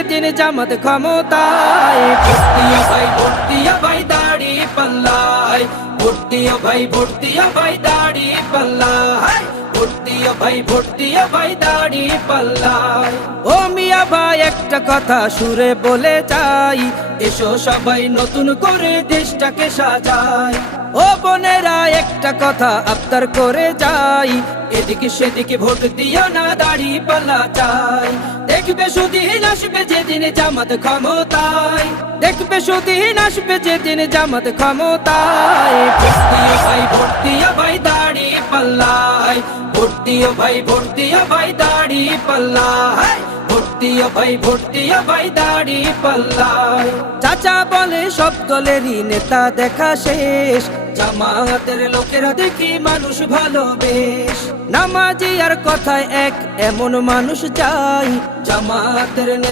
যেদিন জামাত ক্ষমতায়। ভর্তিও ভাই ভর্তিও ভাই দাড়ি ভর্তিও ভাই ভর্তিও ভাই দাড়ি ভর্তিও ভাই, একটা কথা সুরে বলে যাই। এসো সবাই নতুন করে দেশটাকে সাজাই। ও বোনেরা, একটা কথা আবদার করে যাই। এদিকে সেদিকে ভোট দিও না, দাড়ি পাল্লা চাই। দেখবে সুদিন আসবে যেদিন জামাত ক্ষমতায়, দেখবে সুদিন আসবে যেদিন জামাত ক্ষমতায়। ভাই ভাই, দাড়ি পাল্লায়। ভর্তিও ভাই পাল্লায়। ভাই, দাড়ি পাল্লায়। চাচা বলে, সব দলেরই নেতা দেখা শেষ। জামাতের লোকেরা দেখি মানুষ ভালোবেশ। নামাজি আর কথায় এক এমন মানুষ চাই, জামাতের